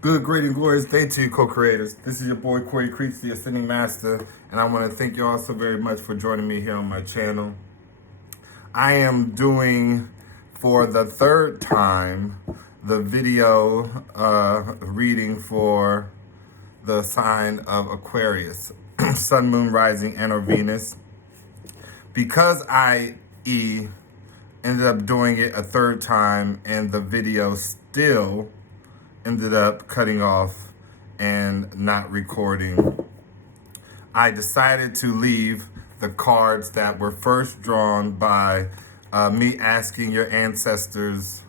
Good, great, and glorious day to you, co-creators. This is your boy, Corey Creech, the Ascending Master, and I want to thank you all so very much for joining me here on my channel. I am doing, for the third time, the video reading for the sign of Aquarius, Sun, Moon, Rising, and or Venus. Because ended up doing it a third time and the video still ended up cutting off and not recording, I decided to leave the cards that were first drawn by me asking your ancestors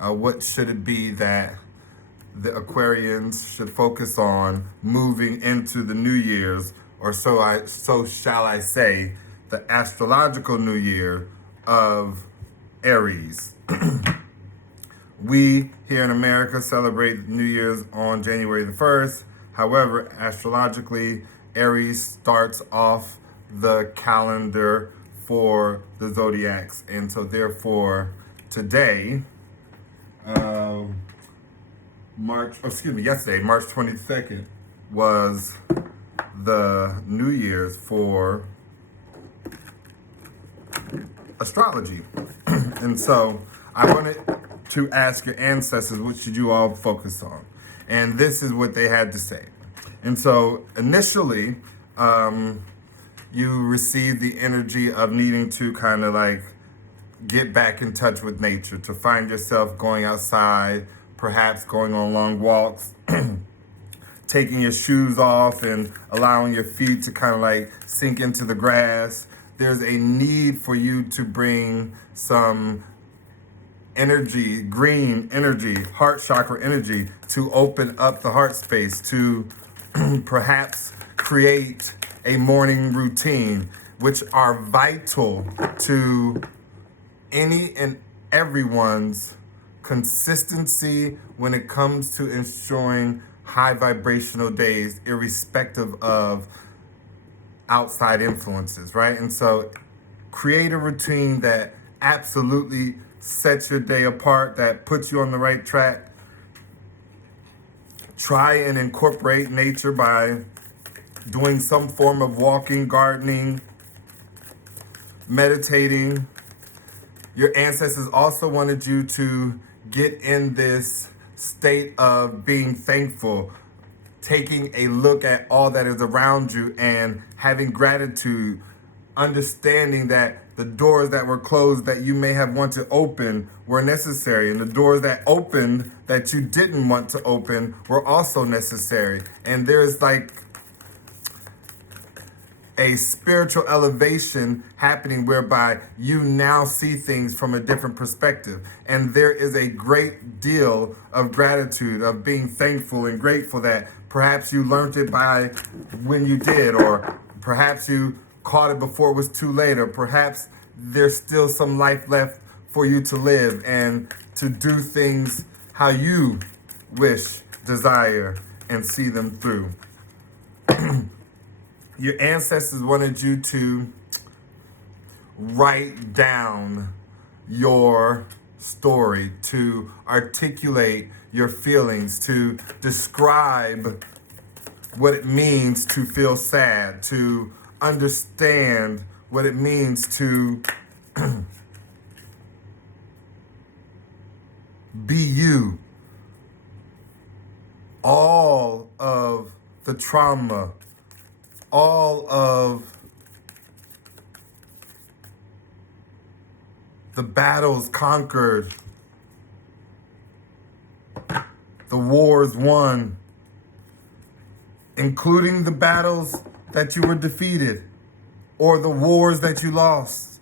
what should it be that the Aquarians should focus on moving into the New Year's, or so shall I say, the astrological New Year of Aries. We here in America celebrate New Year's on January the 1st. However, astrologically, Aries starts off the calendar for the zodiacs. And so therefore, today, yesterday, March 22nd, was the New Year's for astrology. And so I wanted to ask your ancestors, what should you all focus on? And this is what they had to say. And so initially, you received the energy of needing to kind of like get back in touch with nature, to find yourself going outside, perhaps going on long walks, taking your shoes off and allowing your feet to kind of like sink into the grass. There's a need for you to bring some energy, green energy, heart chakra energy, to open up the heart space, to perhaps create a morning routine, which are vital to any and everyone's consistency when it comes to ensuring high vibrational days, irrespective of outside influences, right? And so create a routine that absolutely sets your day apart, that puts you on the right track. Try and incorporate nature by doing some form of walking, gardening, meditating. Your ancestors also wanted you to get in this state of being thankful, taking a look at all that is around you and having gratitude, understanding that the doors that were closed that you may have wanted to open were necessary, and the doors that opened that you didn't want to open were also necessary. And there's like a spiritual elevation happening whereby you now see things from a different perspective. And there is a great deal of gratitude, of being thankful and grateful that perhaps you learned it by when you did, or perhaps you caught it before it was too late, or perhaps there's still some life left for you to live and to do things how you wish, desire, and see them through. Your ancestors wanted you to write down your story, to articulate your feelings, to describe what it means to feel sad, to understand what it means to be you. All of the trauma, all of the battles conquered, the wars won, including the battles that you were defeated or the wars that you lost.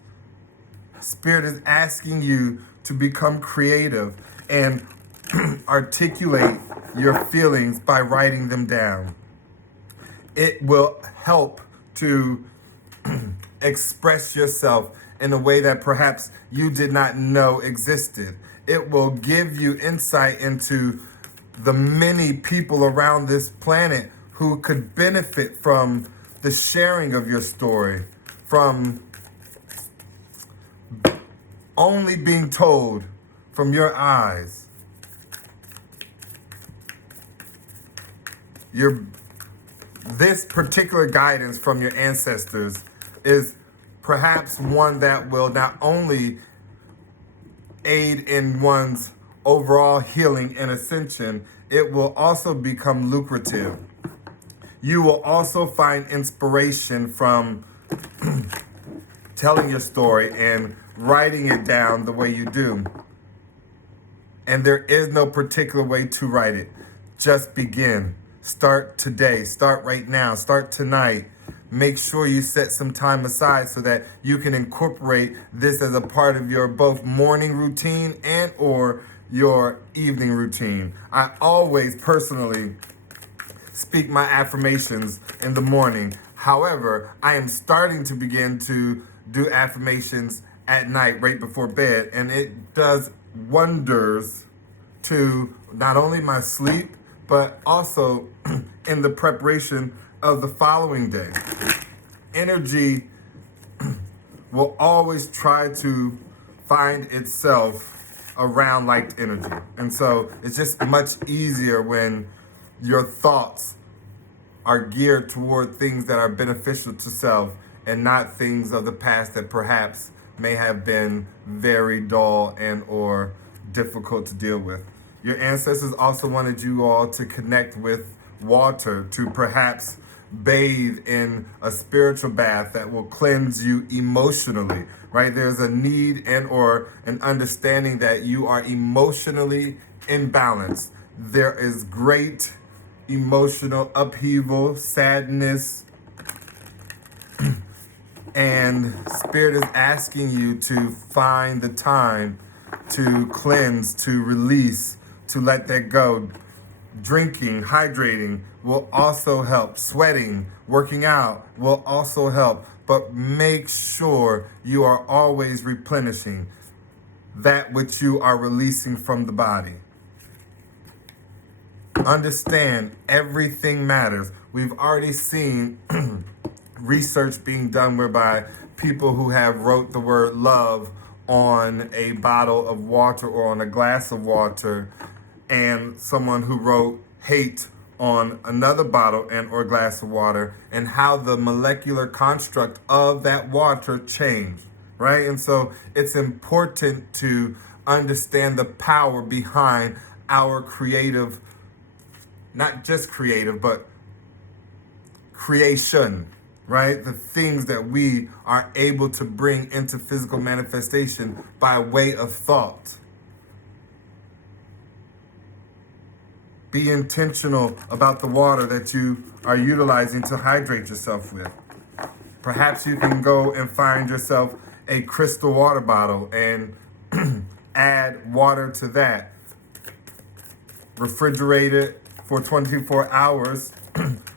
Spirit is asking you to become creative and articulate your feelings by writing them down. It will help to express yourself in a way that perhaps you did not know existed. It will give you insight into the many people around this planet who could benefit from the sharing of your story, from only being told from your eyes. your this particular guidance from your ancestors is perhaps one that will not only aid in one's overall healing and ascension, it will also become lucrative. You will also find inspiration from telling your story and writing it down the way you do. And there is no particular way to write it. Just begin. Start today. Start right now. Start tonight. Make sure you set some time aside so that you can incorporate this as a part of your both morning routine and or your evening routine. I always personally speak my affirmations in the morning. However, I am starting to begin to do affirmations at night right before bed, and it does wonders to not only my sleep, but also in the preparation of the following day. Energy will always try to find itself around light energy. And so it's just much easier when your thoughts are geared toward things that are beneficial to self and not things of the past that perhaps may have been very dull and or difficult to deal with. Your ancestors also wanted you all to connect with water, to perhaps bathe in a spiritual bath that will cleanse you emotionally, right? There's a need and or an understanding that you are emotionally imbalanced. There is great emotional upheaval, sadness, and Spirit is asking you to find the time to cleanse, to release, to let that go. Drinking, hydrating will also help. Sweating, working out will also help. But make sure you are always replenishing that which you are releasing from the body. Understand, everything matters. We've already seen research being done whereby people who have wrote the word love on a bottle of water or on a glass of water, and someone who wrote hate on another bottle and or glass of water, and how the molecular construct of that water changed, right? And so it's important to understand the power behind our creative, not just creative, but creation, right? The things that we are able to bring into physical manifestation by way of thought. Be intentional about the water that you are utilizing to hydrate yourself with. Perhaps you can go and find yourself a crystal water bottle and add water to that. Refrigerate it for 24 hours.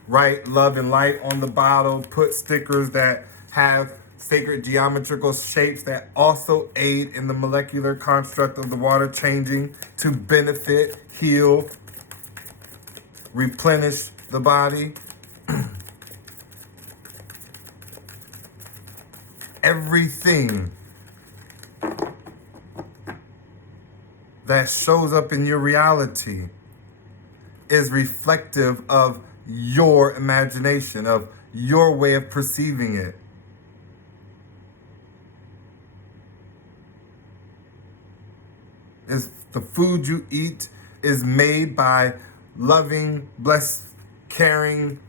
Write love and light on the bottle. Put stickers that have sacred geometrical shapes that also aid in the molecular construct of the water changing to benefit, heal, replenish the body. Everything that shows up in your reality is reflective of your imagination, of your way of perceiving it. Is the food you eat is made by loving, blessed, caring,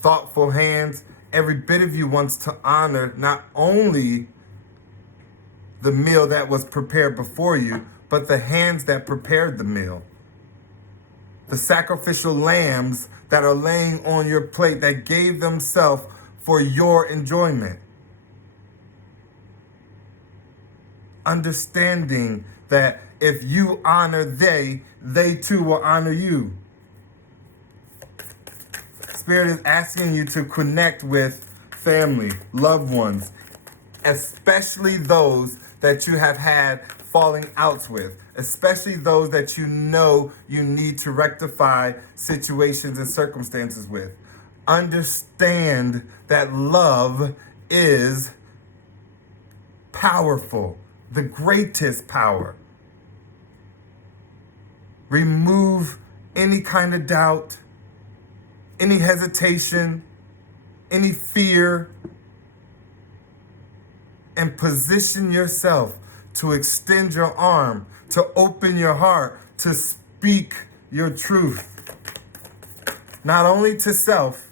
thoughtful hands. Every bit of you wants to honor not only the meal that was prepared before you, but the hands that prepared the meal. The sacrificial lambs that are laying on your plate that gave themselves for your enjoyment. Understanding that if you honor they too will honor you. Spirit is asking you to connect with family, loved ones, especially those that you have had falling outs with, especially those that you know you need to rectify situations and circumstances with. Understand that love is powerful, the greatest power. Remove any kind of doubt, any hesitation, any fear, and position yourself to extend your arm, to open your heart, to speak your truth. Not only to self,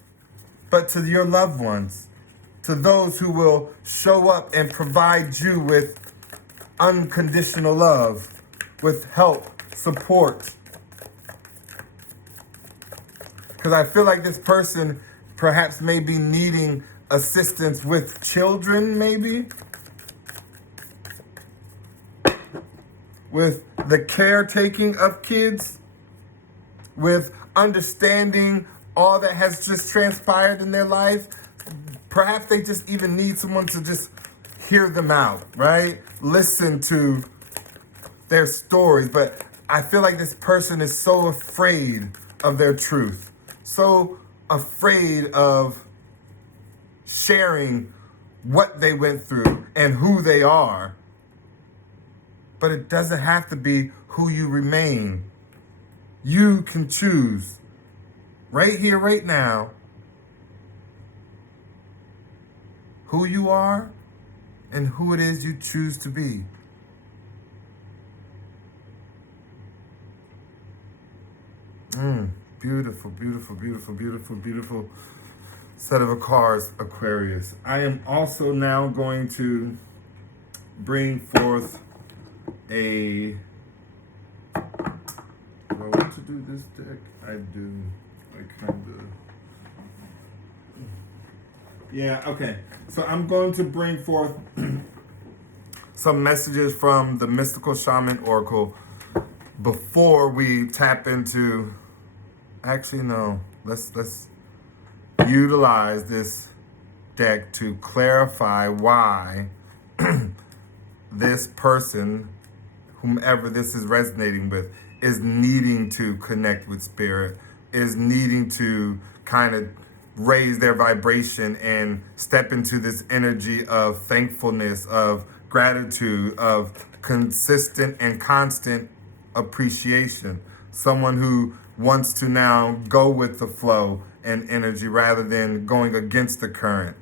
but to your loved ones, to those who will show up and provide you with unconditional love, with help, support. Because I feel like this person perhaps may be needing assistance with children, maybe. With the caretaking of kids. With understanding all that has just transpired in their life. Perhaps they just even need someone to just hear them out, right? Listen to their stories. But I feel like this person is so afraid of their truth. So afraid of sharing what they went through and who they are. But it doesn't have to be who you remain. You can choose right here, right now, who you are and who it is you choose to be. Beautiful, beautiful, beautiful, beautiful, beautiful set of cards, Aquarius. I am also now going to bring forth do I want to do this deck? I do. I kind of. Yeah, okay. So I'm going to bring forth some messages from the Mystical Shaman Oracle before we tap into. Actually, no. Let's utilize this deck to clarify why this person, whomever this is resonating with, is needing to connect with spirit, is needing to kind of raise their vibration and step into this energy of thankfulness, of gratitude, of consistent and constant appreciation. Someone who wants to now go with the flow and energy rather than going against the current.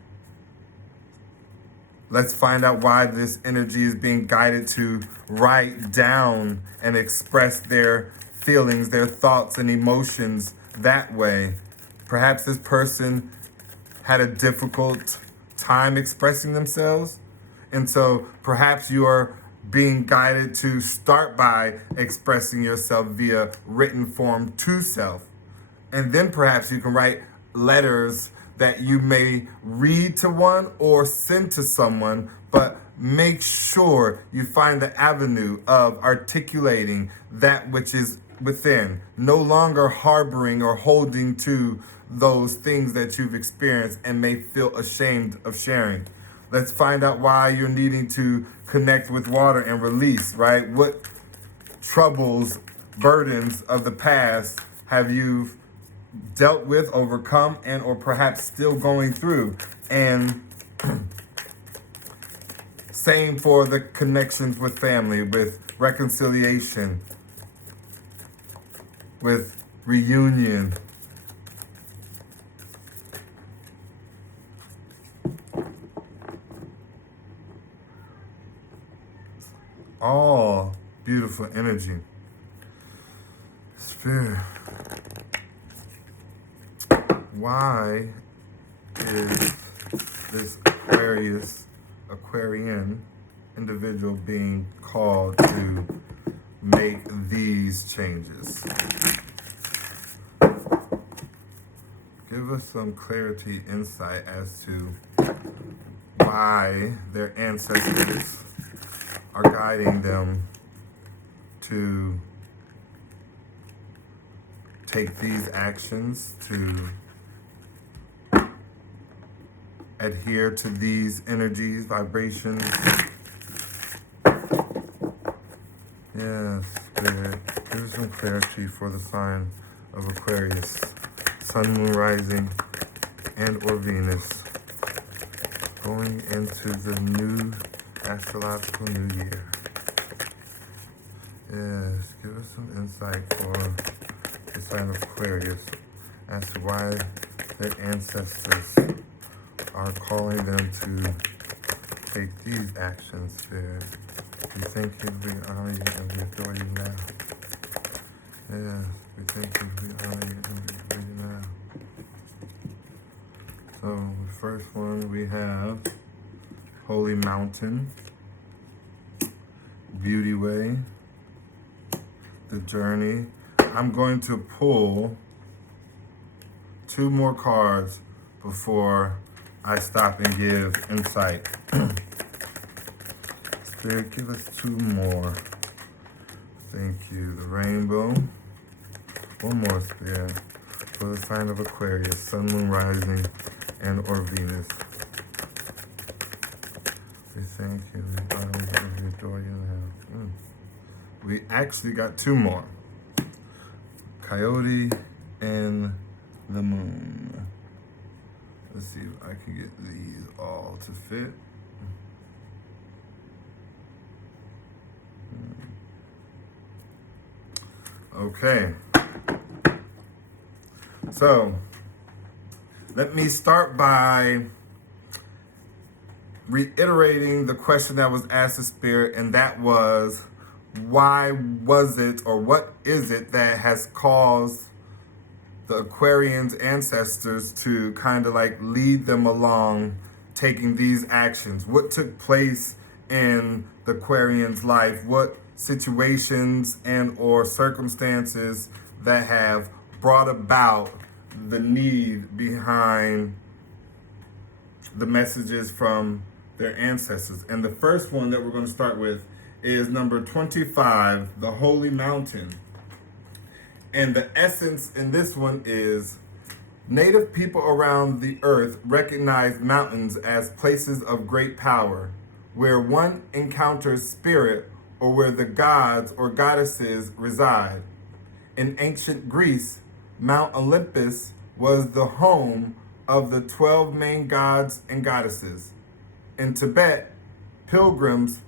Let's find out why this energy is being guided to write down and express their feelings, their thoughts and emotions that way. Perhaps this person had a difficult time expressing themselves. And so perhaps you are being guided to start by expressing yourself via written form to self. And then perhaps you can write letters that you may read to one or send to someone, but make sure you find the avenue of articulating that which is within, no longer harboring or holding to those things that you've experienced and may feel ashamed of sharing. Let's find out why you're needing to connect with water and release, right? What troubles, burdens of the past have you dealt with, overcome, and or perhaps still going through? And same for the connections with family, with reconciliation, with reunion. All beautiful energy. Spirit. Why is this Aquarian individual being called to make these changes? Give us some clarity, insight as to why their ancestors are guiding them to take these actions, to adhere to these energies, vibrations. Yes, Spirit, give some clarity for the sign of Aquarius, Sun, Moon, Rising, and or Venus, going into the new astrological new year. Yes, give us some insight for the sign of Aquarius as to why their ancestors are calling them to take these actions, Spirit. We thank you, we honor you, and we adore you now. Yes, we thank you, we honor you, and we adore you now. So, the first one we have Holy Mountain, Beauty Way, The Journey. I'm going to pull 2 more cards before I stop and give insight. Spirit, give us 2 more. Thank you. The Rainbow. 1 more, Spirit. For the sign of Aquarius, Sun, Moon, Rising, and or Venus. We thank you. We honor you. We adore you now. We actually got 2 more. Coyote and the Moon. Let's see if I can get these all to fit. Okay. So, let me start by reiterating the question that was asked to Spirit, and that was, why was it, or what is it that has caused the Aquarians' ancestors to kind of like lead them along taking these actions? What took place in the Aquarians' life? What situations and or circumstances that have brought about the need behind the messages from their ancestors? And the first one that we're going to start with is number 25, the Holy Mountain. And the essence in this one is, Native people around the earth recognize mountains as places of great power, where one encounters spirit or where the gods or goddesses reside. In ancient Greece, Mount Olympus was the home of the 12 main gods and goddesses. In Tibet, pilgrims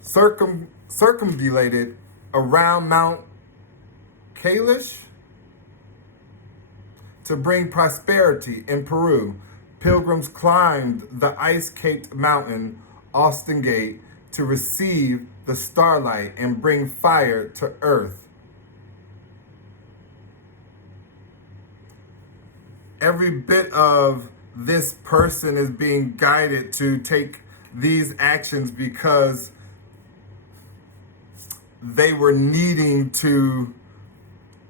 circumambulated around Mount Kailash to bring prosperity. In Peru, pilgrims climbed the ice-capped mountain Austin Gate to receive the starlight and bring fire to earth. Every bit of this person is being guided to take these actions because they were needing to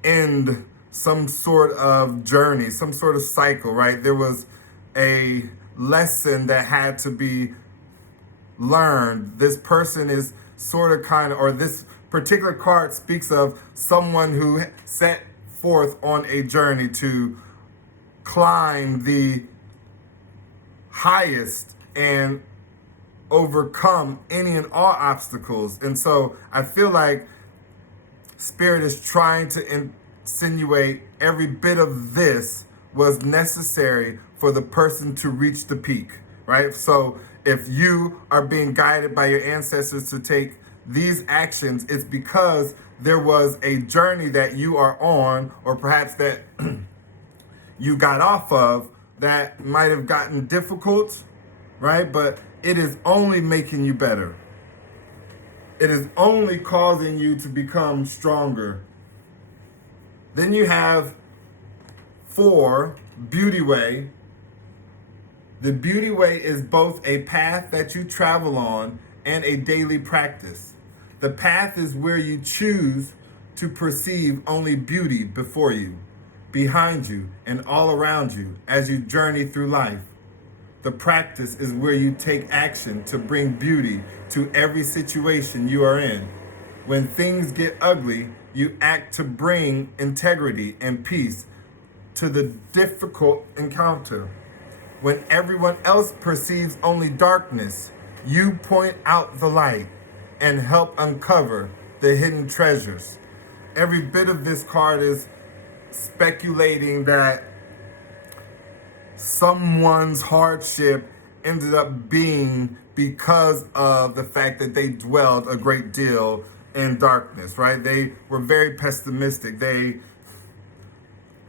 end some sort of journey, some sort of cycle, right? There was a lesson that had to be learned. This person is sort of kind of, or this particular card speaks of someone who set forth on a journey to climb the highest and overcome any and all obstacles. And so I feel like Spirit is trying to insinuate every bit of this was necessary for the person to reach the peak, right? So if you are being guided by your ancestors to take these actions, it's because there was a journey that you are on, or perhaps that you got off of, that might have gotten difficult, right? But it is only making you better. It is only causing you to become stronger. Then you have 4, Beauty Way. The Beauty Way is both a path that you travel on and a daily practice. The path is where you choose to perceive only beauty before you, behind you, and all around you as you journey through life. The practice is where you take action to bring beauty to every situation you are in. When things get ugly, you act to bring integrity and peace to the difficult encounter. When everyone else perceives only darkness, you point out the light and help uncover the hidden treasures. Every bit of this card is speculating that someone's hardship ended up being because of the fact that they dwelled a great deal in darkness, right? They were very pessimistic. They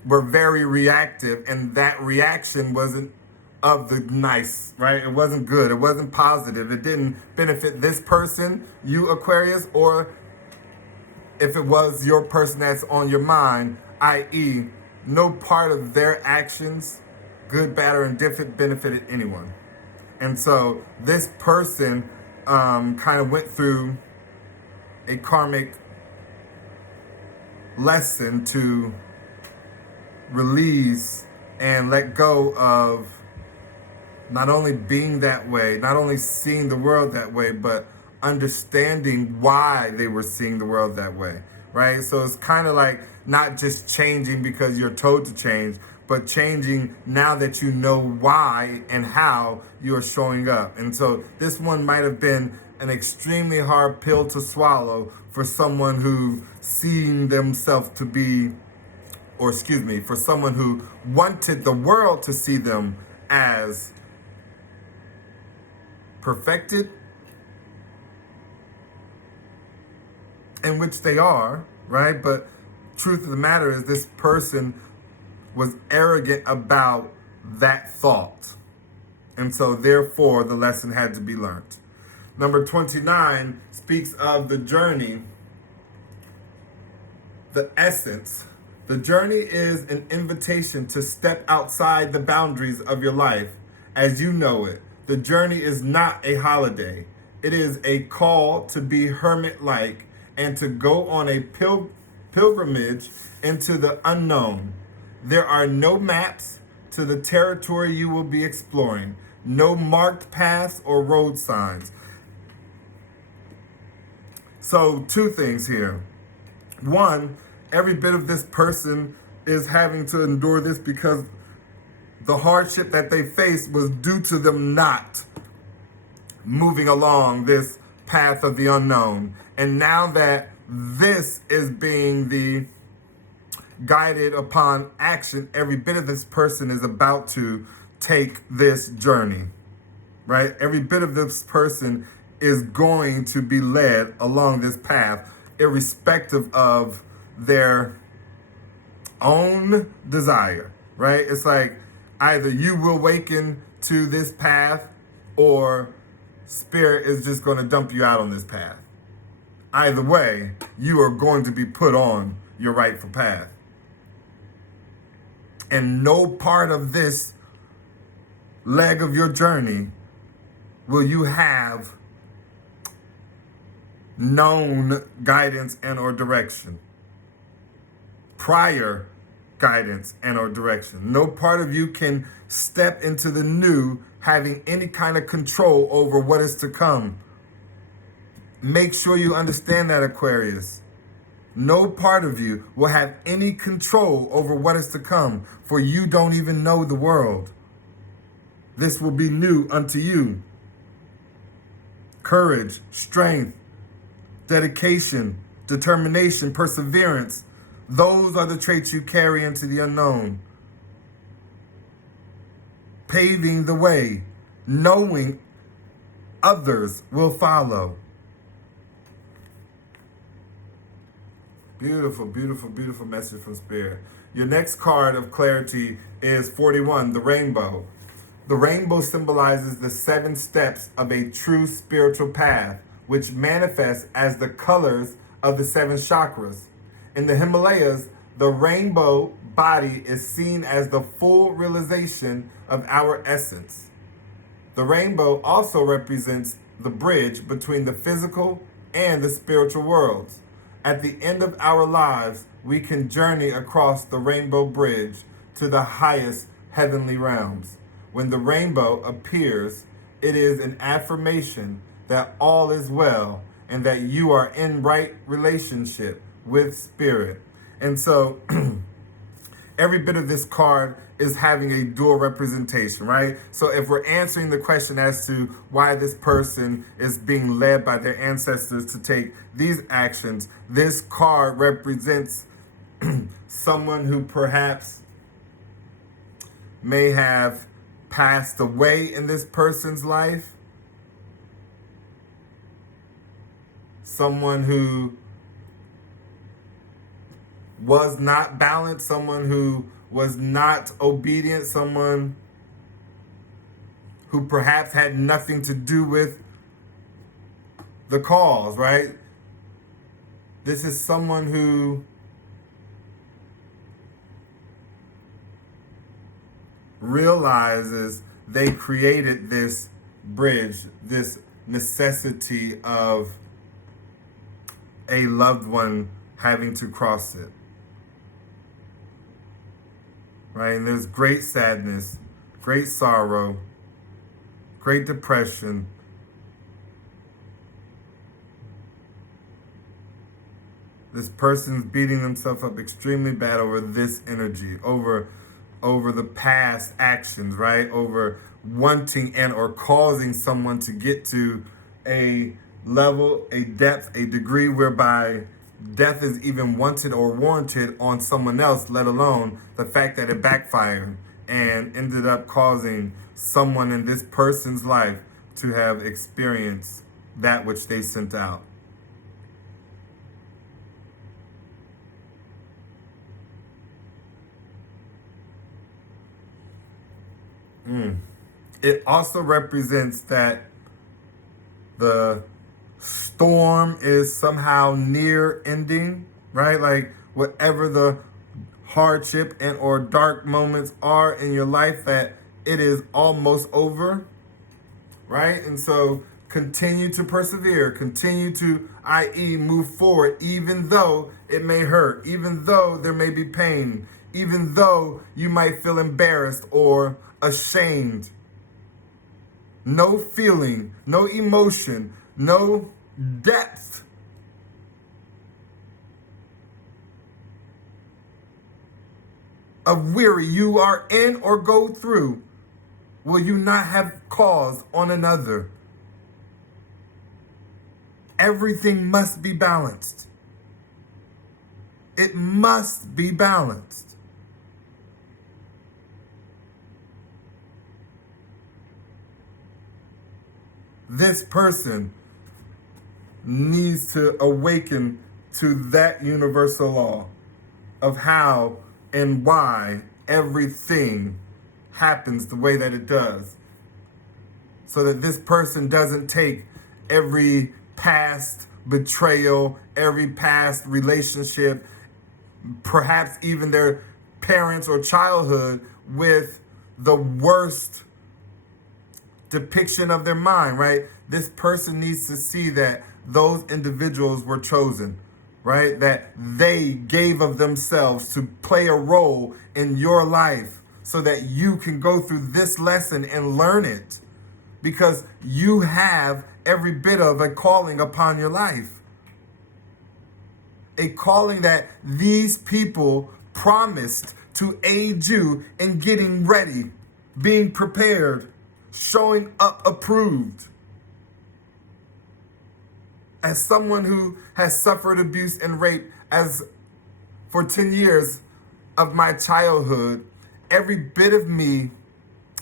were very reactive, and that reaction wasn't of the nice, right? It wasn't good. It wasn't positive. It didn't benefit this person, you Aquarius, or if it was your person that's on your mind, i.e., no part of their actions, good, bad, or indifferent, benefited anyone. And so this person kind of went through a karmic lesson to release and let go of not only being that way, not only seeing the world that way, but understanding why they were seeing the world that way, right? So it's kind of like not just changing because you're told to change, but changing now that you know why and how you're showing up. And so this one might have been an extremely hard pill to swallow for someone who seen themselves to be, or excuse me, for someone who wanted the world to see them as perfected, in which they are, right? But truth of the matter is this person was arrogant about that thought. And so therefore the lesson had to be learned. Number 29 speaks of the journey, the essence. The journey is an invitation to step outside the boundaries of your life as you know it. The journey is not a holiday. It is a call to be hermit-like and to go on a pilgrimage into the unknown. There are no maps to the territory you will be exploring, no marked paths or road signs. So 2 things here. 1, every bit of this person is having to endure this because the hardship that they faced was due to them not moving along this path of the unknown. And now that this is being the guided upon action, every bit of this person is about to take this journey, right? Every bit of this person is going to be led along this path, irrespective of their own desire, right? It's like either you will awaken to this path or spirit is just going to dump you out on this path. Either way, you are going to be put on your rightful path. And no part of this leg of your journey will you have known guidance and or direction. Prior guidance and or direction. No part of you can step into the new having any kind of control over what is to come. Make sure you understand that, Aquarius. No part of you will have any control over what is to come, for you don't even know the world. This will be new unto you. Courage, strength, dedication, determination, perseverance. Those are the traits you carry into the unknown. Paving the way, knowing others will follow. Beautiful, beautiful, beautiful message from Spirit. Your next card of clarity is 41, the rainbow. The rainbow symbolizes the 7 steps of a true spiritual path, which manifests as the colors of the 7 chakras. In the Himalayas, the rainbow body is seen as the full realization of our essence. The rainbow also represents the bridge between the physical and the spiritual worlds. At the end of our lives, we can journey across the rainbow bridge to the highest heavenly realms. When the rainbow appears, it is an affirmation that all is well and that you are in right relationship with Spirit. And so every bit of this card is having a dual representation, right? So if we're answering the question as to why this person is being led by their ancestors to take these actions, this card represents someone who perhaps may have passed away in this person's life. Someone who was not balanced, someone who was not obedient, someone who perhaps had nothing to do with the cause, right? This is someone who realizes they created this bridge, this necessity of a loved one having to cross it. Right? And there's great sadness, great sorrow, great depression. This person's beating themselves up extremely bad over this energy, over the past actions, right? Over wanting and or causing someone to get to a level, a depth, a degree whereby death is even wanted or warranted on someone else, let alone the fact that it backfired and ended up causing someone in this person's life to have experienced that which they sent out. It also represents that the storm is somehow near ending, right? Like whatever the hardship and or dark moments are in your life, that it is almost over, right? And so continue to persevere, continue to, i.e., move forward, even though it may hurt, even though there may be pain, even though you might feel embarrassed or ashamed. No feeling, no emotion, no depth of weary you are in or go through will you not have cause on another. Everything must be balanced. It must be balanced. This person needs to awaken to that universal law of how and why everything happens the way that it does. So that this person doesn't take every past betrayal, every past relationship, perhaps even their parents or childhood, with the worst depiction of their mind, right? This person needs to see that those individuals were chosen, right? That they gave of themselves to play a role in your life so that you can go through this lesson and learn it, because you have every bit of a calling upon your life. A calling that these people promised to aid you in getting ready, being prepared, showing up approved. As someone who has suffered abuse and rape for 10 years of my childhood, every bit of me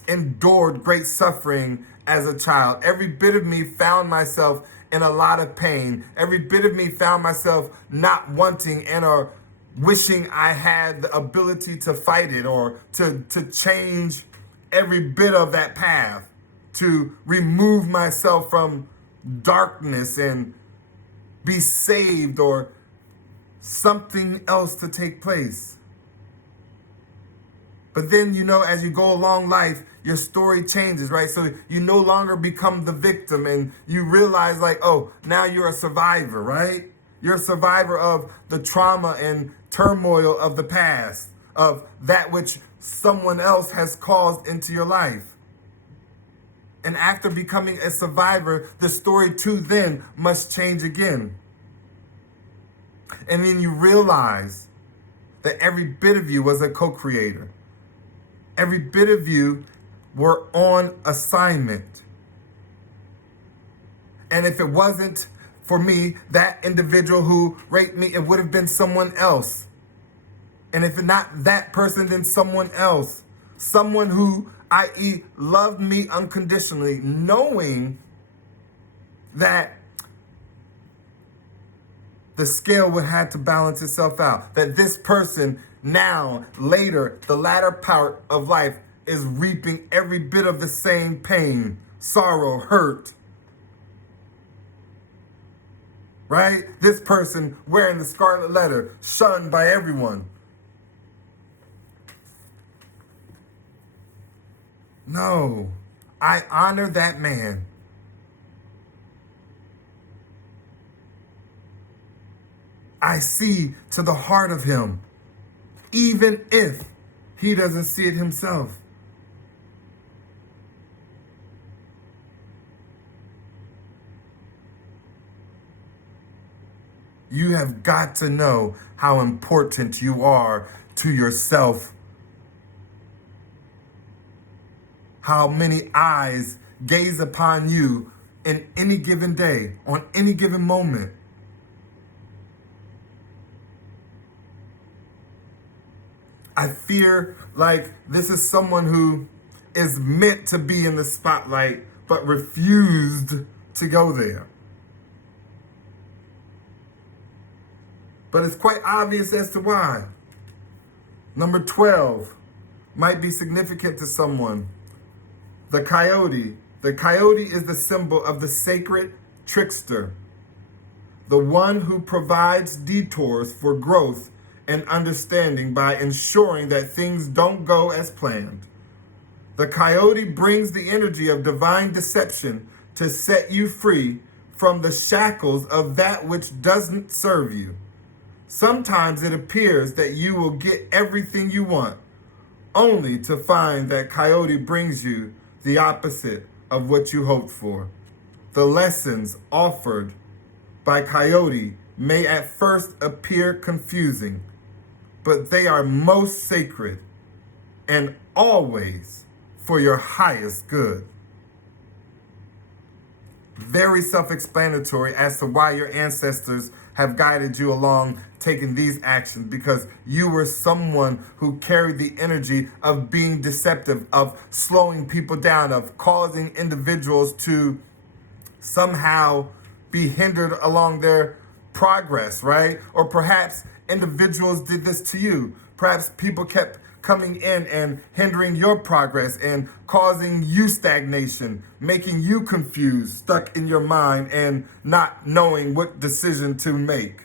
endured great suffering as a child. Every bit of me found myself in a lot of pain. Every bit of me found myself not wanting and or wishing I had the ability to fight it or to change every bit of that path, to remove myself from darkness and be saved or something else to take place. But then, as you go along life, your story changes, right? So you no longer become the victim and you realize like, oh, now you're a survivor, right? You're a survivor of the trauma and turmoil of the past, of that which someone else has caused into your life. And after becoming a survivor, the story too then must change again. And then you realize that every bit of you was a co-creator. Every bit of you were on assignment. And if it wasn't for me, that individual who raped me, it would have been someone else. And if not that person, then someone else. Someone who i.e., loved me unconditionally, knowing that the scale would have to balance itself out. That this person now, later, the latter part of life is reaping every bit of the same pain, sorrow, hurt. Right? This person wearing the scarlet letter, shunned by everyone. No, I honor that man. I see to the heart of him, even if he doesn't see it himself. You have got to know how important you are to yourself. How many eyes gaze upon you in any given day, on any given moment. I fear like this is someone who is meant to be in the spotlight, but refused to go there. But it's quite obvious as to why. Number 12 might be significant to someone. The coyote. The coyote is the symbol of the sacred trickster, the one who provides detours for growth and understanding by ensuring that things don't go as planned. The coyote brings the energy of divine deception to set you free from the shackles of that which doesn't serve you. Sometimes it appears that you will get everything you want, only to find that coyote brings you the opposite of what you hoped for. The lessons offered by coyote may at first appear confusing, but they are most sacred and always for your highest good. Very self-explanatory as to why your ancestors have guided you along taking these actions, because you were someone who carried the energy of being deceptive, of slowing people down, of causing individuals to somehow be hindered along their progress, right? Or perhaps individuals did this to you. Perhaps people kept coming in and hindering your progress and causing you stagnation, making you confused, stuck in your mind, and not knowing what decision to make.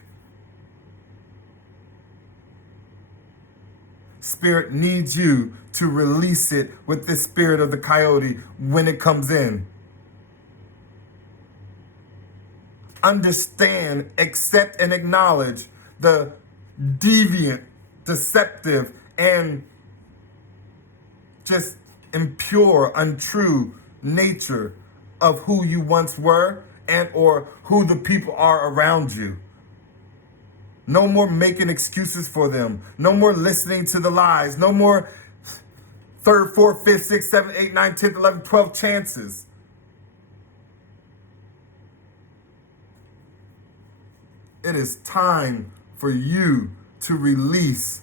Spirit needs you to release it with the spirit of the coyote when it comes in. Understand, accept, and acknowledge the deviant, deceptive, and just impure, untrue nature of who you once were and or who the people are around you. No more making excuses for them. No more listening to the lies. No more 3rd, 4th, 5th, 6th, 7th, 8th, 9th, 10th, 11th, 12th chances. It is time for you to release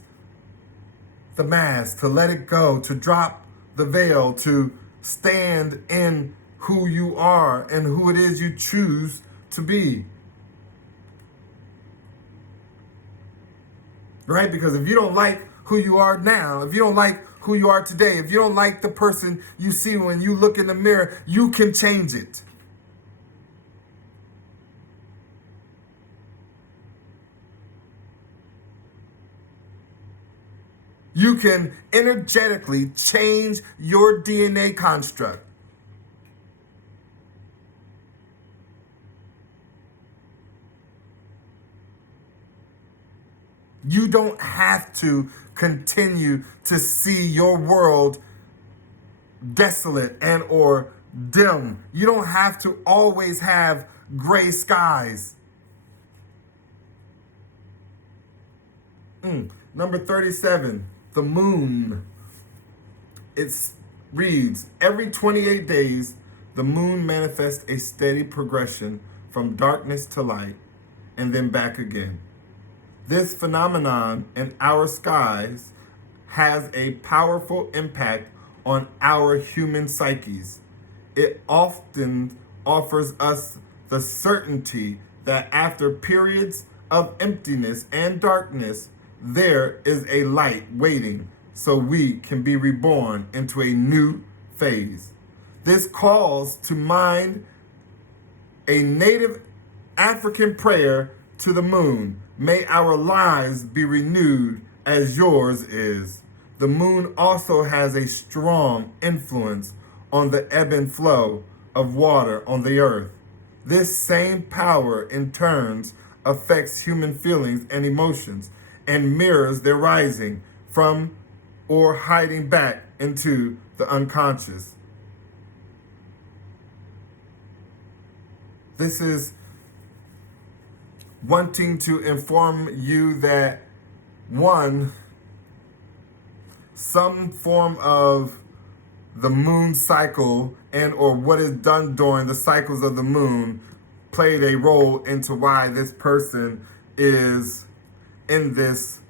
the mask, to let it go, to drop the veil, to stand in who you are and who it is you choose to be. Right? Because if you don't like who you are now, if you don't like who you are today, if you don't like the person you see when you look in the mirror, you can change it. You can energetically change your DNA construct. You don't have to continue to see your world desolate and or dim. You don't have to always have gray skies. Number 37, the moon. It reads, every 28 days, the moon manifests a steady progression from darkness to light and then back again. This phenomenon in our skies has a powerful impact on our human psyches. It often offers us the certainty that after periods of emptiness and darkness, there is a light waiting so we can be reborn into a new phase. This calls to mind a native African prayer to the moon. May our lives be renewed as yours is. The moon also has a strong influence on the ebb and flow of water on the earth. This same power in turns affects human feelings and emotions and mirrors their rising from or hiding back into the unconscious. This is wanting to inform you that, one, some form of the moon cycle and or what is done during the cycles of the moon played a role into why this person is in this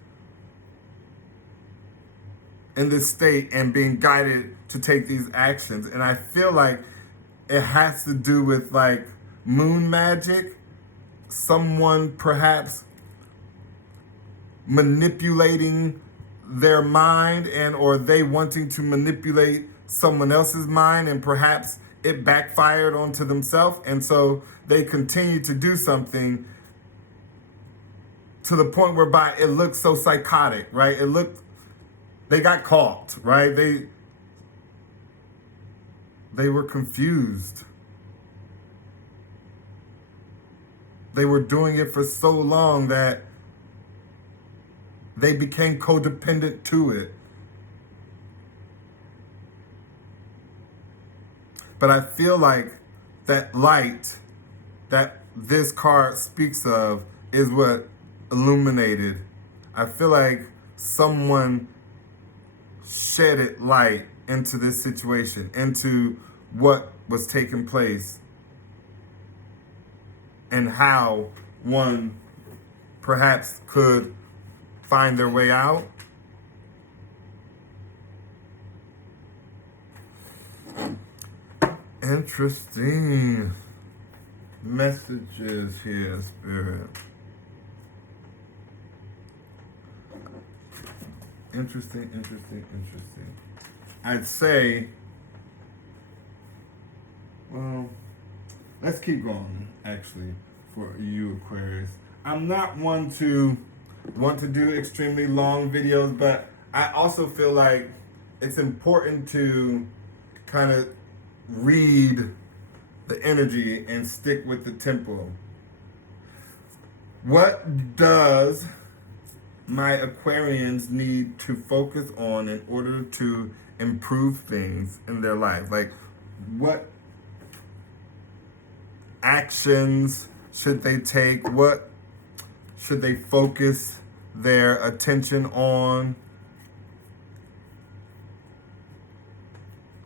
state and being guided to take these actions. And I feel like it has to do with like moon magic, someone perhaps manipulating their mind and or they wanting to manipulate someone else's mind, and perhaps it backfired onto themselves, and so they continue to do something to the point whereby it looks so psychotic, right? They got caught, right? They were confused. They were doing it for so long that they became codependent to it. But I feel like that light that this card speaks of is what illuminated. I feel like someone shedded light into this situation, into what was taking place, and how one perhaps could find their way out. Interesting messages here, Spirit. Interesting. I'd say, well, let's keep going, actually, for you, Aquarius. I'm not one to do extremely long videos, but I also feel like it's important to kind of read the energy and stick with the tempo. What does my Aquarians need to focus on in order to improve things in their life? Like, what actions should they take? What should they focus their attention on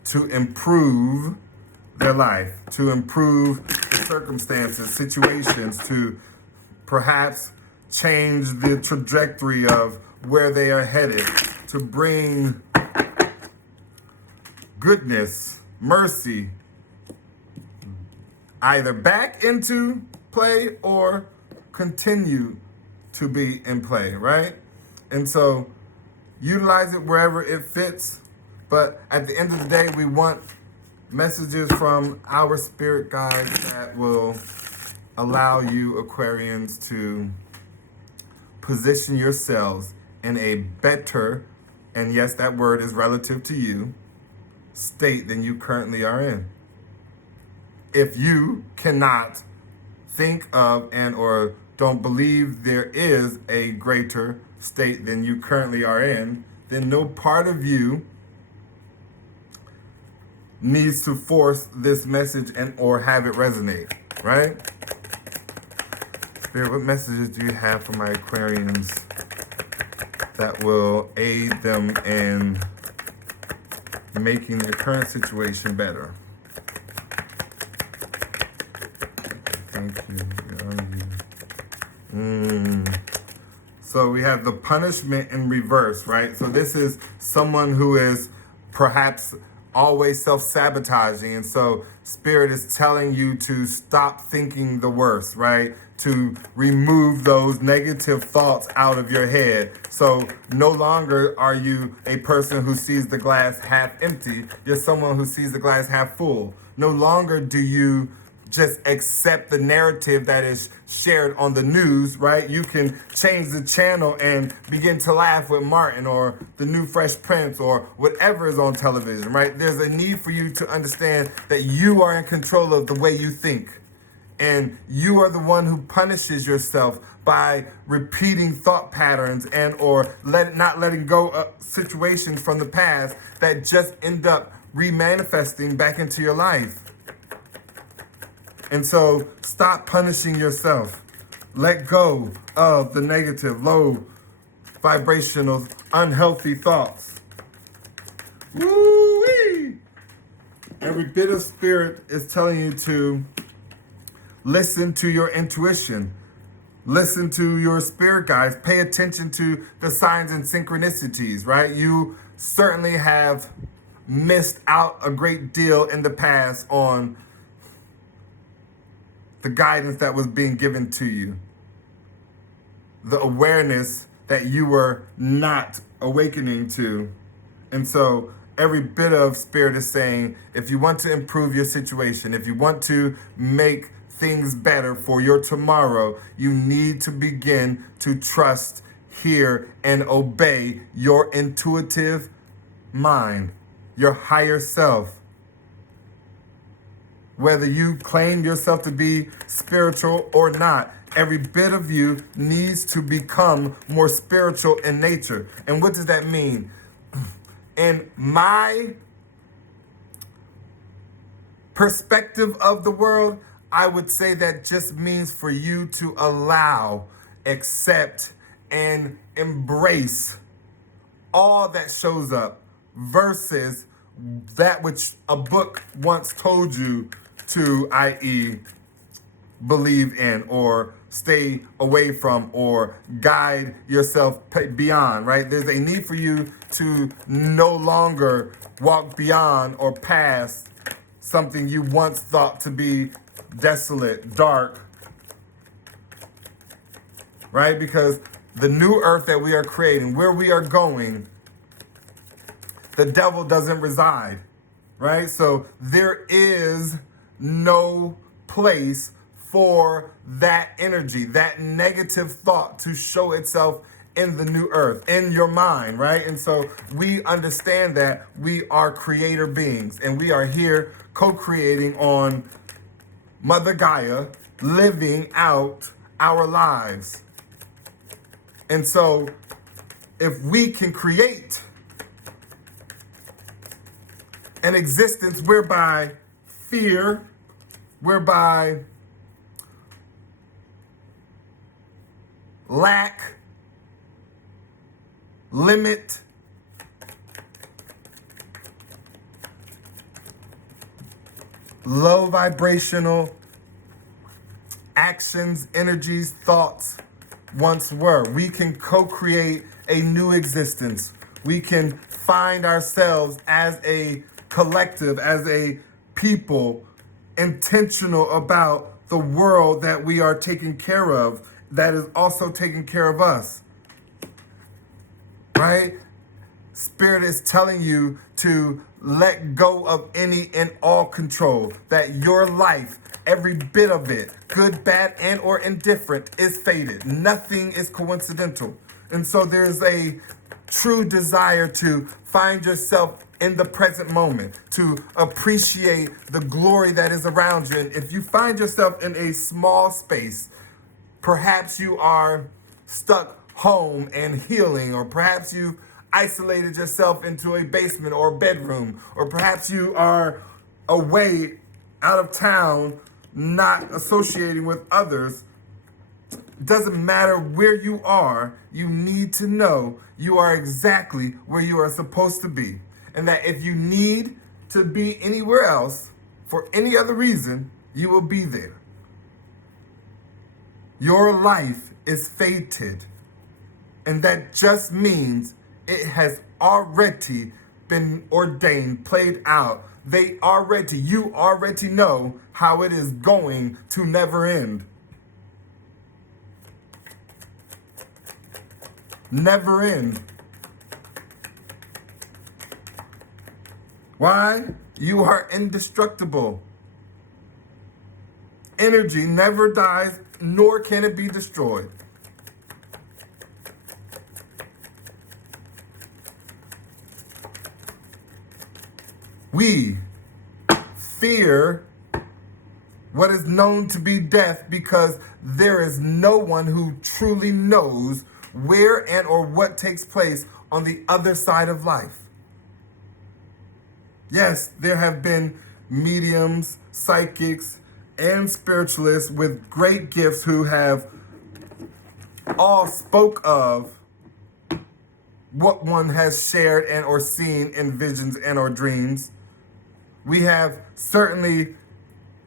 to improve their life, to improve circumstances, situations, to perhaps change the trajectory of where they are headed, to bring goodness, mercy, either back into play or continue to be in play, right? And so utilize it wherever it fits. But at the end of the day, we want messages from our spirit guides that will allow you, Aquarians, to position yourselves in a better, and yes, that word is relative to you, state than you currently are in. If you cannot think of and or don't believe there is a greater state than you currently are in, then no part of you needs to force this message and or have it resonate, right? Spirit, what messages do you have for my Aquarians that will aid them in making their current situation better? Thank you. So we have the punishment in reverse, right? So this is someone who is perhaps always self-sabotaging. And so Spirit is telling you to stop thinking the worst, right? To remove those negative thoughts out of your head. So no longer are you a person who sees the glass half empty. You're someone who sees the glass half full. No longer do you just accept the narrative that is shared on the news, right? You can change the channel and begin to laugh with Martin or the new Fresh Prince or whatever is on television, right? There's a need for you to understand that you are in control of the way you think. And you are the one who punishes yourself by repeating thought patterns and or not letting go of situations from the past that just end up remanifesting back into your life. And so stop punishing yourself. Let go of the negative, low vibrational, unhealthy thoughts. Woo-wee! Every bit of Spirit is telling you to listen to your intuition. Listen to your spirit guides. Pay attention to the signs and synchronicities, right? You certainly have missed out a great deal in the past on the guidance that was being given to you, the awareness that you were not awakening to. And so every bit of Spirit is saying, if you want to improve your situation, if you want to make things better for your tomorrow, you need to begin to trust, hear, and obey your intuitive mind, your higher self. Whether you claim yourself to be spiritual or not, every bit of you needs to become more spiritual in nature. And what does that mean? In my perspective of the world, I would say that just means for you to allow, accept, and embrace all that shows up versus that which a book once told you to, i.e., believe in or stay away from or guide yourself beyond, right? There's a need for you to no longer walk beyond or past something you once thought to be desolate, dark, right? Because the new earth that we are creating, where we are going, the devil doesn't reside, right? So there is no place for that energy, that negative thought to show itself in the new earth, in your mind, right? And so we understand that we are creator beings and we are here co-creating on Mother Gaia, living out our lives. And so if we can create an existence whereby fear, whereby lack, limit, low vibrational actions, energies, thoughts once were. We can co-create a new existence. We can find ourselves as a collective, as a people, intentional about the world that we are taking care of, that is also taking care of us. Right? Spirit is telling you to let go of any and all control, that your life, every bit of it, good, bad, and or indifferent, is fated. Nothing is coincidental. And so there's a true desire to find yourself in the present moment, to appreciate the glory that is around you. And if you find yourself in a small space, perhaps you are stuck home and healing, or perhaps you isolated yourself into a basement or bedroom, or perhaps you are away out of town, not associating with others. Doesn't matter where you are, you need to know you are exactly where you are supposed to be. And that if you need to be anywhere else for any other reason, you will be there. Your life is fated. And that just means it has already been ordained, played out. You already know how it is going to never end. Never end. Why? You are indestructible. Energy never dies, nor can it be destroyed. We fear what is known to be death because there is no one who truly knows where and or what takes place on the other side of life. Yes, there have been mediums, psychics, and spiritualists with great gifts who have all spoke of what one has shared and or seen in visions and or dreams. We have certainly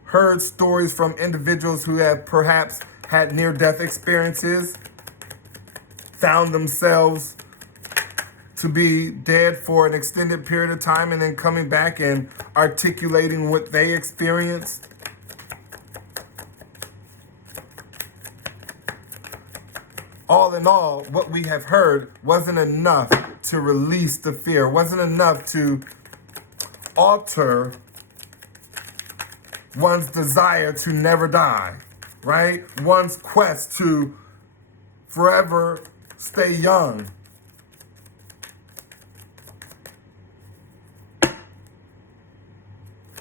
heard stories from individuals who have perhaps had near-death experiences, found themselves to be dead for an extended period of time and then coming back and articulating what they experienced. All in all, what we have heard wasn't enough to release the fear, wasn't enough to alter one's desire to never die, right? One's quest to forever stay young.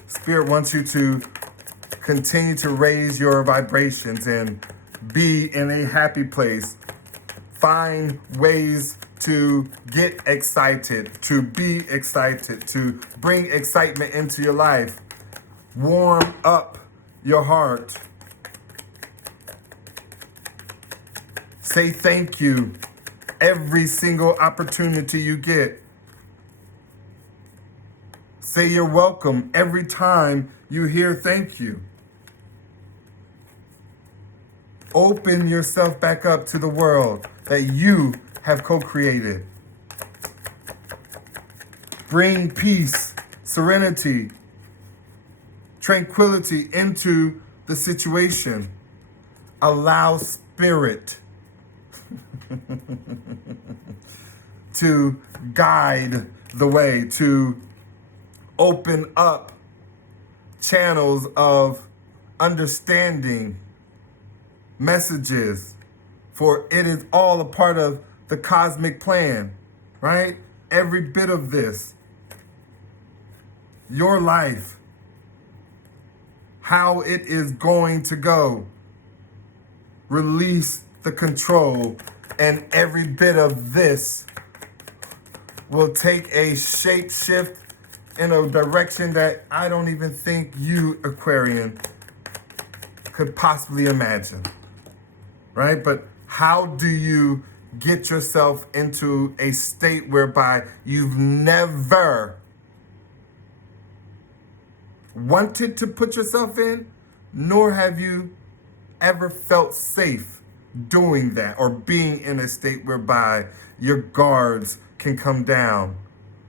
Spirit wants you to continue to raise your vibrations and be in a happy place. Find ways to get excited, to be excited, to bring excitement into your life. Warm up your heart. Say thank you every single opportunity you get. Say you're welcome every time you hear thank you. Open yourself back up to the world that you have co-created. Bring peace, serenity, tranquility into the situation. Allow spirit to guide the way, to open up channels of understanding, messages, for it is all a part of the cosmic plan, right? Every bit of this, your life, how it is going to go. Release the control, and every bit of this will take a shape shift in a direction that I don't even think you, Aquarian, could possibly imagine, right? But how do you get yourself into a state whereby you've never wanted to put yourself in, nor have you ever felt safe doing that or being in a state whereby your guards can come down,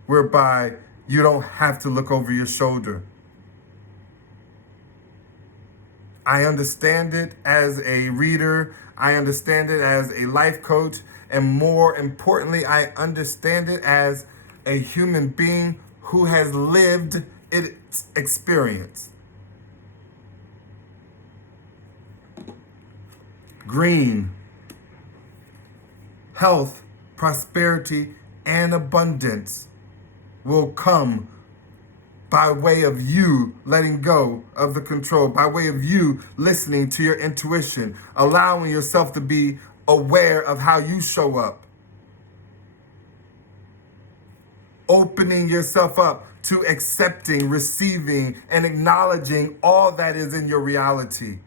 whereby you don't have to look over your shoulder? I understand it as a reader. I understand it as a life coach. And more importantly, I understand it as a human being who has lived its experience. Green, health, prosperity, and abundance will come by way of you letting go of the control, by way of you listening to your intuition, allowing yourself to be aware of how you show up, opening yourself up to accepting, receiving, and acknowledging all that is in your reality.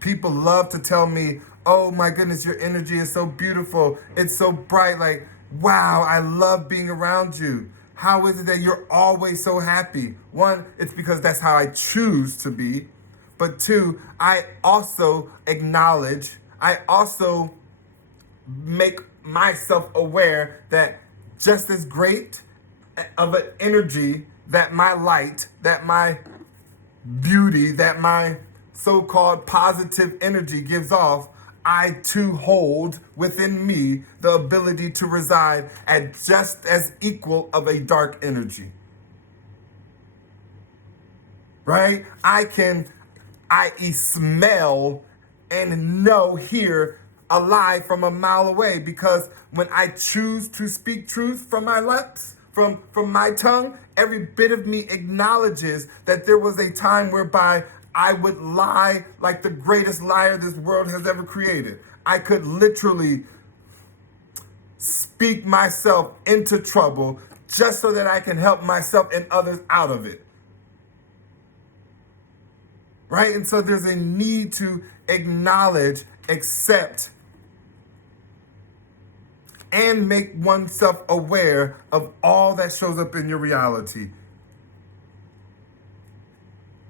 People love to tell me, oh my goodness, your energy is so beautiful. It's so bright. Like, wow, I love being around you. How is it that you're always so happy? One, it's because that's how I choose to be. But two, I also acknowledge, I also make myself aware that just as great of an energy that my light, that my beauty, that my so-called positive energy gives off, I too hold within me the ability to reside at just as equal of a dark energy. Right? I can, i.e., smell and know, hear a lie from a mile away, because when I choose to speak truth from my lips, from my tongue, every bit of me acknowledges that there was a time whereby I would lie like the greatest liar this world has ever created. I could literally speak myself into trouble just so that I can help myself and others out of it. Right? And so there's a need to acknowledge, accept, and make oneself aware of all that shows up in your reality.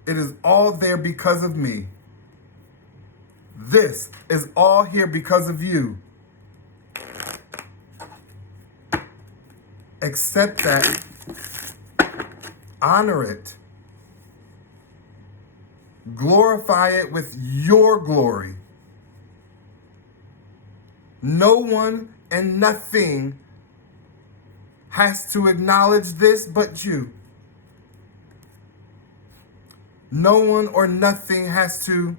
It is all there because of me. This is all here because of you. Accept that. Honor it. Glorify it with your glory. No one and nothing has to acknowledge this but you. No one or nothing has to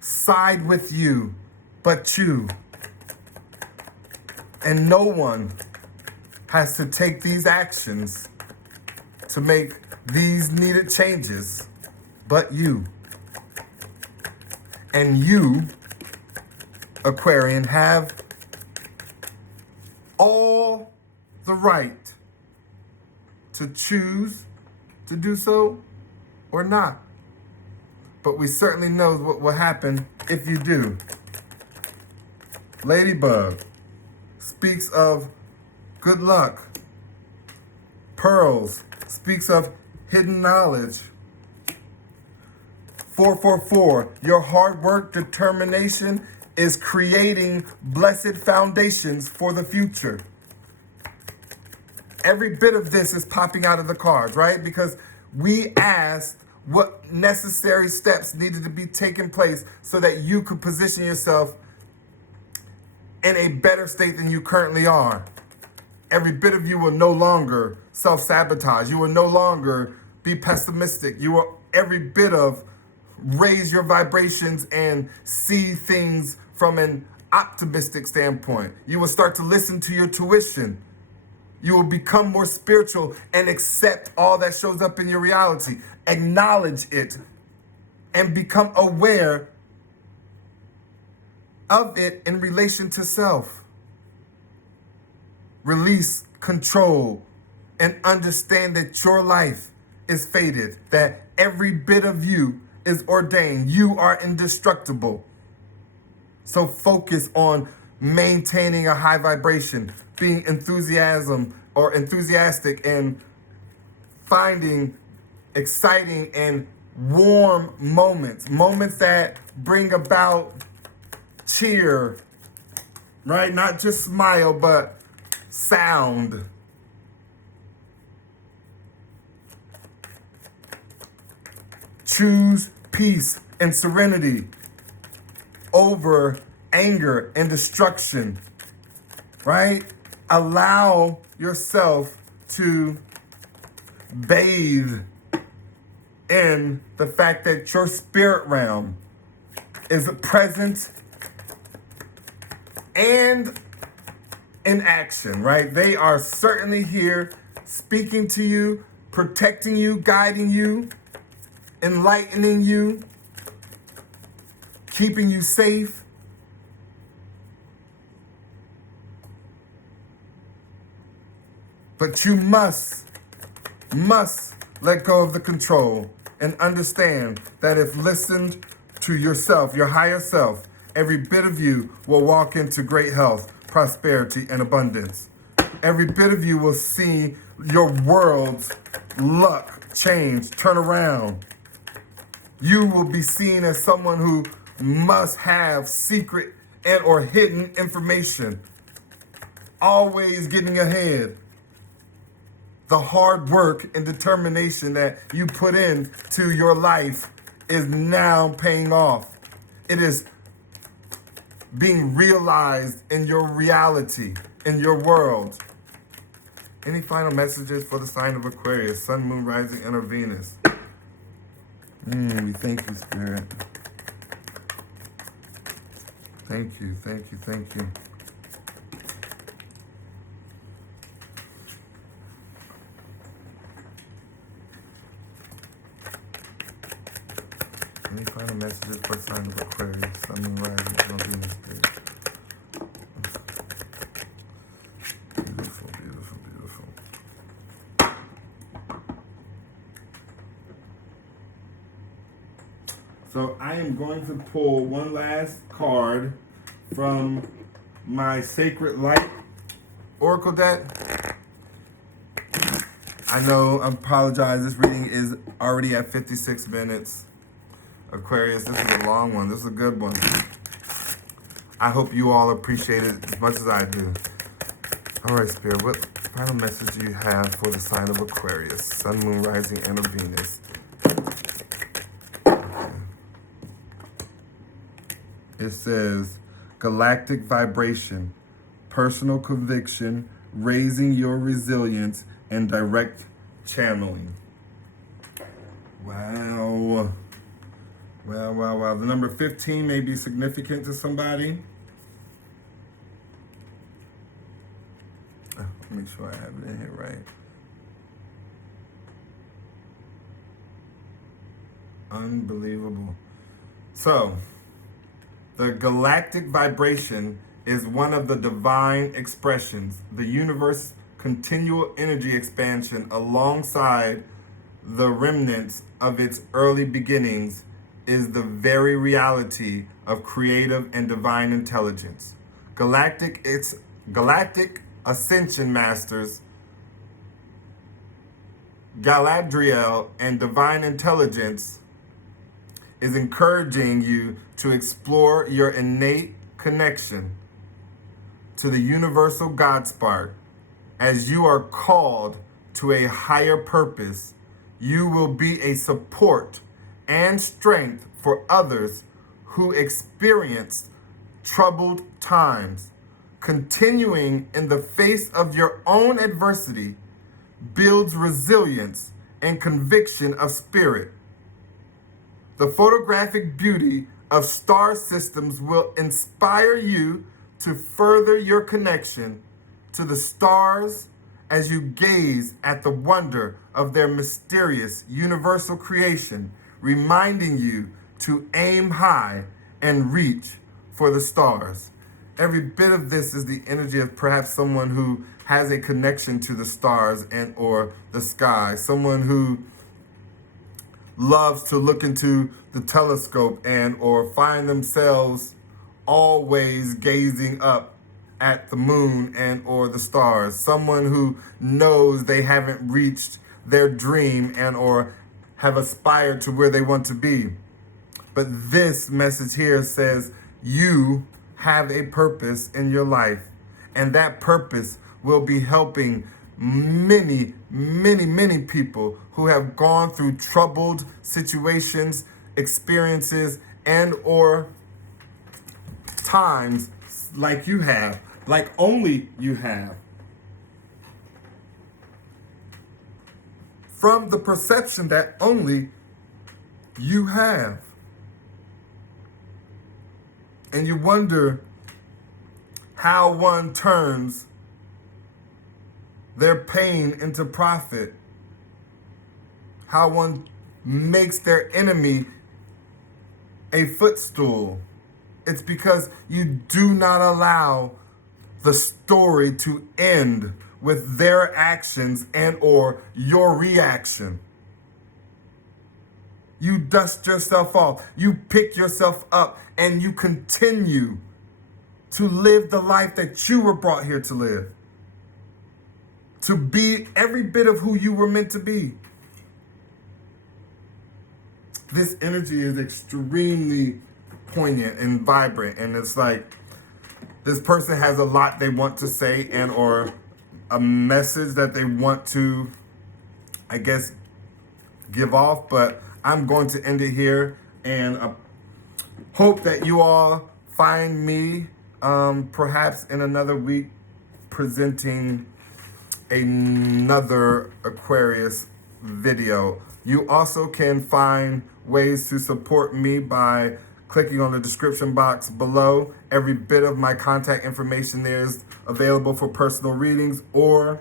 side with you but you. And no one has to take these actions to make these needed changes but you. And you, Aquarian, have all the right to choose to do so or not. But we certainly know what will happen if you do. Ladybug speaks of good luck. Pearls speaks of hidden knowledge. 444, your hard work, determination is creating blessed foundations for the future. Every bit of this is popping out of the cards, right? Because we asked what necessary steps needed to be taken place so that you could position yourself in a better state than you currently are. Every bit of you will no longer self-sabotage. You will no longer be pessimistic. You will every bit of raise your vibrations and see things from an optimistic standpoint. You will start to listen to your tuition. You will become more spiritual and accept all that shows up in your reality. Acknowledge it and become aware of it in relation to self. Release control and understand that your life is fated, that every bit of you is ordained. You are indestructible. So focus on maintaining a high vibration, being enthusiastic, and finding exciting and warm moments that bring about cheer, right? Not just smile, but sound. Choose peace and serenity over anger and destruction, right? Allow yourself to bathe in the fact that your spirit realm is present and in action, right? They are certainly here speaking to you, protecting you, guiding you, enlightening you, keeping you safe. But you must let go of the control and understand that if listened to yourself, your higher self, every bit of you will walk into great health, prosperity, and abundance. Every bit of you will see your world's luck change, turn around. You will be seen as someone who must have secret and or hidden information. Always getting ahead. The hard work and determination that you put into your life is now paying off. It is being realized in your reality, in your world. Any final messages for the sign of Aquarius, Sun, Moon, Rising, and or Venus? We thank you, Spirit. Thank you, thank you, thank you. Any final messages for the sign of Aquarius, Sun, Moon, Rising, and or Venus, Spirit? Beautiful, beautiful, beautiful. So I am going to pull one last card from my Sacred Light Oracle deck. I know, I apologize, this reading is already at 56 minutes. Aquarius, this is a long one. This is a good one. I hope you all appreciate it as much as I do. All right, Spirit, what final message do you have for the sign of Aquarius, Sun, Moon, Rising, and or Venus? It says, galactic vibration, personal conviction, raising your resilience, and direct channeling. Wow. Wow. The number 15 may be significant to somebody. Make sure I have it in here right. Unbelievable. So, the galactic vibration is one of the divine expressions. The universe's continual energy expansion alongside the remnants of its early beginnings is the very reality of creative and divine intelligence. Galactic Ascension Masters, Galadriel, and Divine Intelligence is encouraging you to explore your innate connection to the universal God spark. As you are called to a higher purpose, you will be a support and strength for others who experience troubled times. Continuing in the face of your own adversity builds resilience and conviction of spirit. The photographic beauty of star systems will inspire you to further your connection to the stars as you gaze at the wonder of their mysterious universal creation, reminding you to aim high and reach for the stars. Every bit of this is the energy of perhaps someone who has a connection to the stars and or the sky, someone who loves to look into the telescope and or find themselves always gazing up at the moon and or the stars, someone who knows they haven't reached their dream and or have aspired to where they want to be. But this message here says you have a purpose in your life, and that purpose will be helping many people who have gone through troubled situations, experiences, and or times like you have, like only you have. From the perception that only you have. And you wonder how one turns their pain into profit, how one makes their enemy a footstool. It's because you do not allow the story to end with their actions and or your reaction. You dust yourself off, you pick yourself up, and you continue to live the life that you were brought here to live. To be every bit of who you were meant to be. This energy is extremely poignant and vibrant, and it's like this person has a lot they want to say and or a message that they want to, I guess, give off, but I'm going to end it here and hope that you all find me perhaps in another week presenting another Aquarius video. You also can find ways to support me by clicking on the description box below. Every bit of my contact information there is available for personal readings, or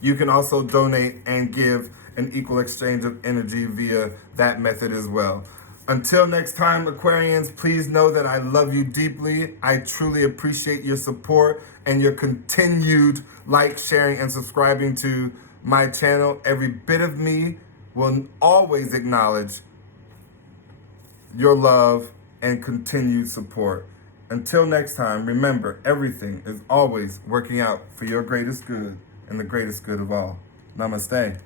you can also donate and give an equal exchange of energy via that method as well. Until next time, Aquarians, please know that I love you deeply. I truly appreciate your support and your continued sharing, and subscribing to my channel. Every bit of me will always acknowledge your love and continued support. Until next time, remember, everything is always working out for your greatest good and the greatest good of all. Namaste.